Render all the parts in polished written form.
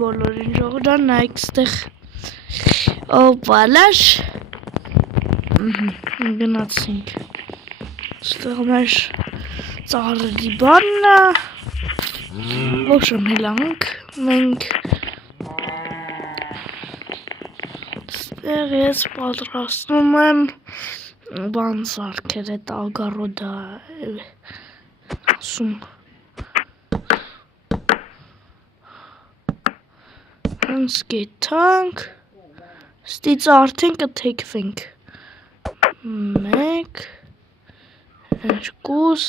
բոլորին ժողովրդան նայեք ստեղ օպալաշ գնացինք ստեղ մեր ծառերի բանն է ոչմ հելանք մենք ստեղ ես պատրաստում եմ բան սարքեր էտ ագարոդա ասում հենց գետանք ստից արդեն կթեքվենք մեկ երկուս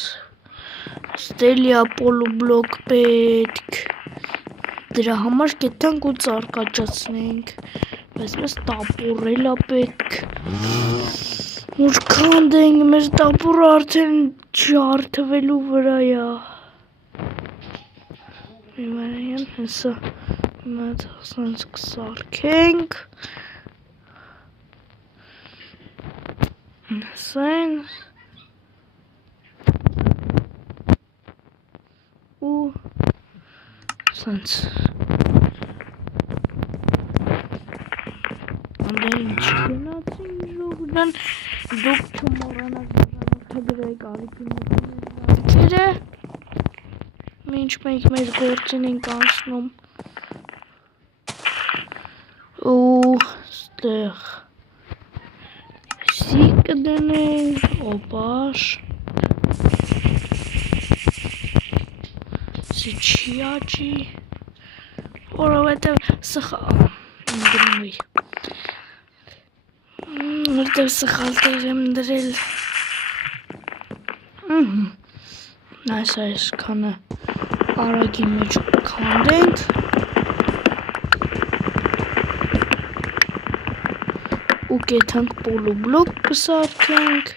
ստելի ապոլոբլոկ պետք դրա համար գետանք ու ծարկաճացնենք բայց մեզ տապորել է պետք որ քանդենք մեր տապորը արդեն ջարդվելու վրա է իմանյան հեսա Մենք ասենց կսարքենք ասենց ու ասենց անդե ինչ գնացին ժողովրդան դուք չմոռանաք դրեք ալիքի մոտները մինչ մենք մեր գործին ենք անցնում ու ստեղ սի կդնենք օպաշ սի չի աճի որովհետև սխալ որովհետև սխալ տեղ եմ դրել այս քանը արագի մեջ քանդենք ու կեթանք պոլոբլոկ կսարքենք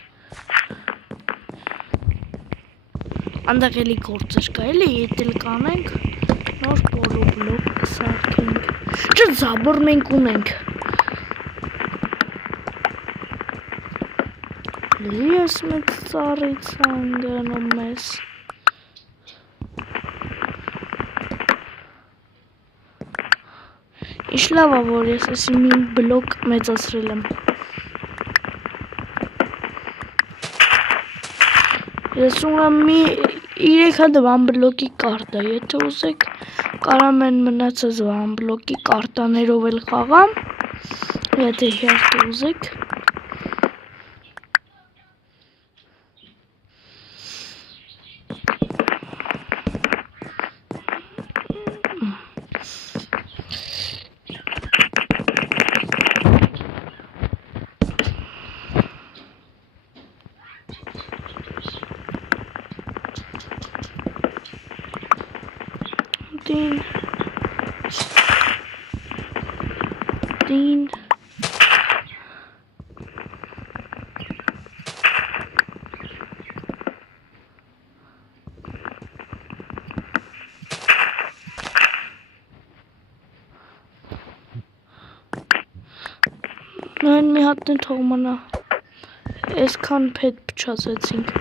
անդեղ էլի գործեր կա էլի ետ էլ կանենք նոր պոլոբլոկ կսարքենք չէ զաբոր մենք ունենք էլի ես մեծ ծառից անգնում ես Ինչ լավ է, որ ես ասի մի բլոկ մեծացրել եմ Ես ունեմ մի 3 հատ վան բլոկի կարտա Եթե ուզեք կարամ են մնացած վան բլոկի կարտաներով էլ խաղամ Եթե իհարկե ուզեք Դին Նույն մի հատն է թող մնա Այսքան փետ փչացեցինք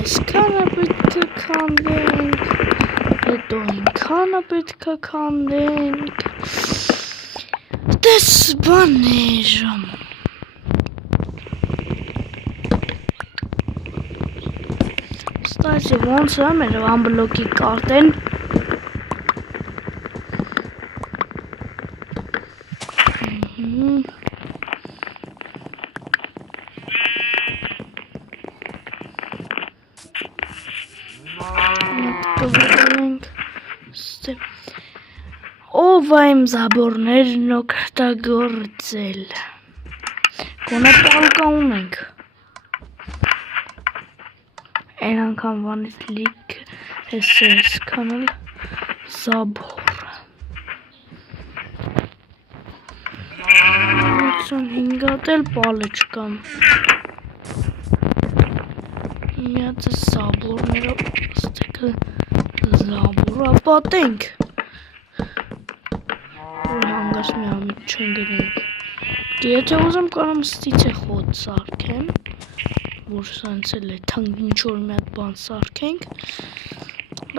Այսքանը պետք է քանդենք Հետո այնքանը պետք է քանդենք Դες բաներ Ստացի ոնց է մեր վան բլոկի կարտեն Ով այն զաբորներն օգտագործել Գոնե պալկա ունենք Այն անգամ վանից լիք ես կանալ զաբոր 25 հատ էլ պալը չկան Մի հատ զաբորներով ստեկը զաբորա պատենք Հանգաստ մի ամիտ չեն գնենք Եթե ուզեմ կարամ ստից է խոտ սարքեմ որ սենց էլ է թանկ ինչ-որ մի հատ բան սարքենք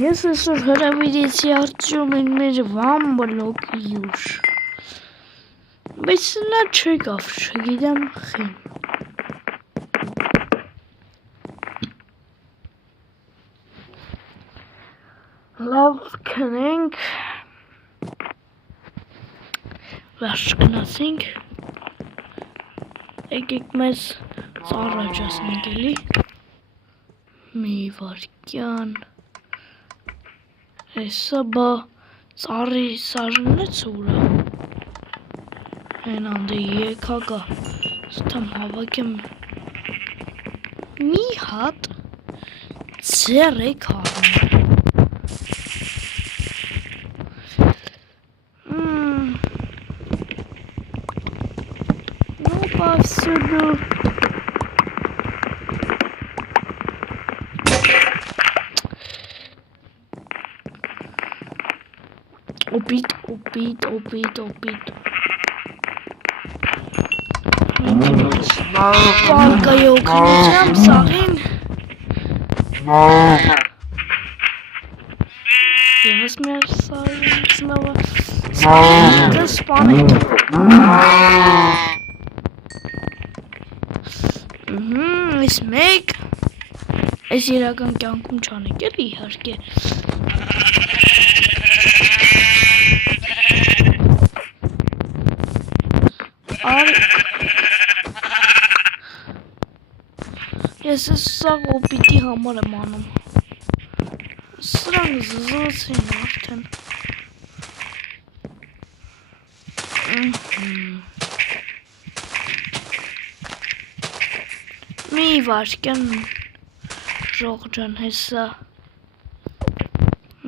Ես այսօր հրավիրեցի Արտյոմին մեր վան բլոկի ուր, բայց նա չեկավ, չգիտեմ խին։ Լավ քնենք, վերջ գնացինք, եկեք մեզ ծառաջացնենք էլի, մի վարկյան, Էսա բա ծառի սարնեց ուրա, են անդե եկակա, ստամ հավակեմ մի հատ ձեր եք հարում։ Повсюду. Убит. Палка ёкнем сарин. Я возьму сарин снова. Сарин спанет. Այս մեկ այս իրական կյանքում չանեք էլի իհարկե ես սա օպիտի համար եմ անում սրանք զզվացին արդեն մի վարկյան ժողջան հեսա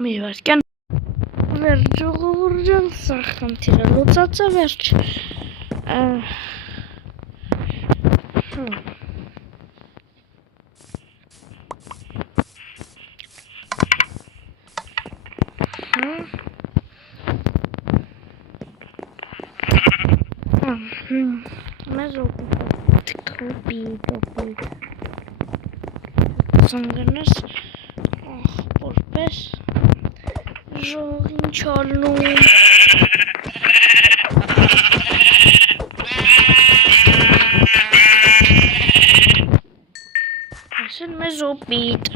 մի վարկյան վերջ ժողովուրջան սա խնդիրը լուծած է վերջ մեզ օպիտ զանգնես որպես ժողին չալնում այսել մեզ օպիտ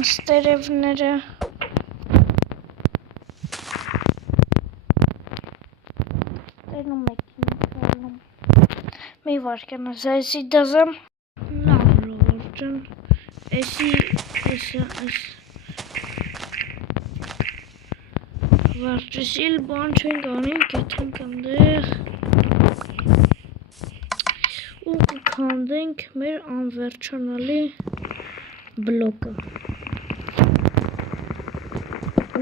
ստերևները տերնում եք մի վարկան ասայսի դազեմ լավ ժողովուրդն էսի վարջեսիլ բան չենք անի կեթենք ընդեղ ու կքանդենք մեր անվերջանալի բլոկը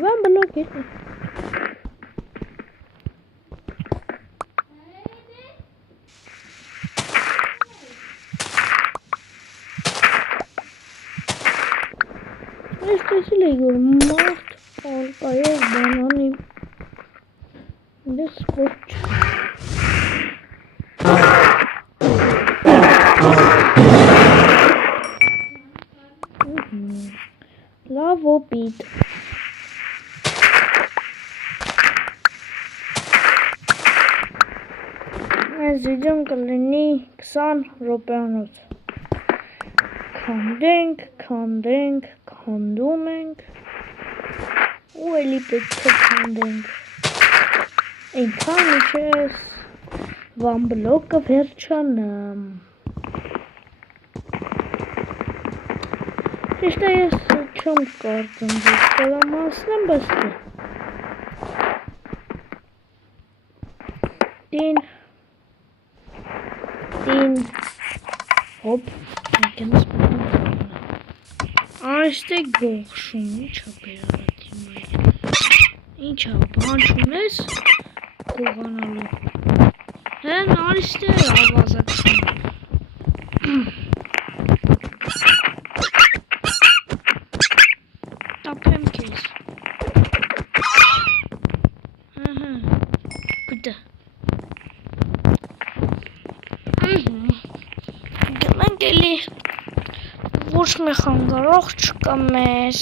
Вам блоки. Este es el más palcayo banani de scotch. Lavo beat. Այս վիդեոն կլինի 20 րոպեանոց քանդում ենք ու էլի պետք է քանդենք այնքան մինչև վան բլոկը վերջանա ճիշտ է ես Չեմ կարծում, որ կարամ ասնեմ, բայց Տին, հոպ, եկենս այստեղ գողշում, ինչա բերավատիմ այլ, ինչա, բան չունես գողանալու, հեն այստեղ ավազակշում, տապեմ կեզ, բուտը, գնանք էլի, ոչ մի խանգարող չկա մեզ,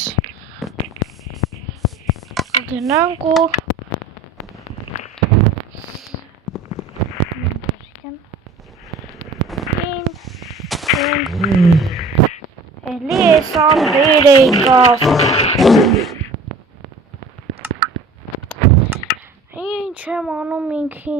գնանք ու էլի ես ամբեր եկավ, ինչ եմ անում ինքի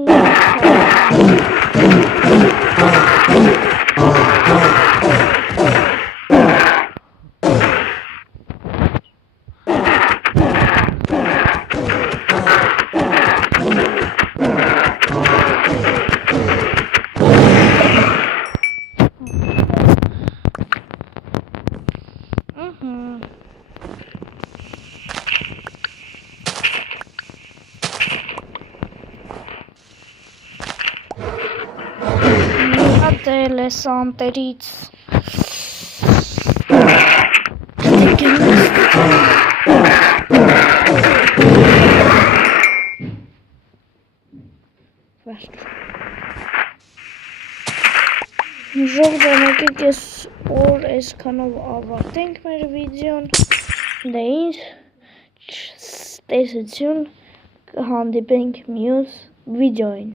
Տել ես անտերից Ժողովրդանակ ես օր այսքանով ավարտենք մեր վիդեոն դե ինչ տեսություն կհանդիպենք մյուս վիդեոին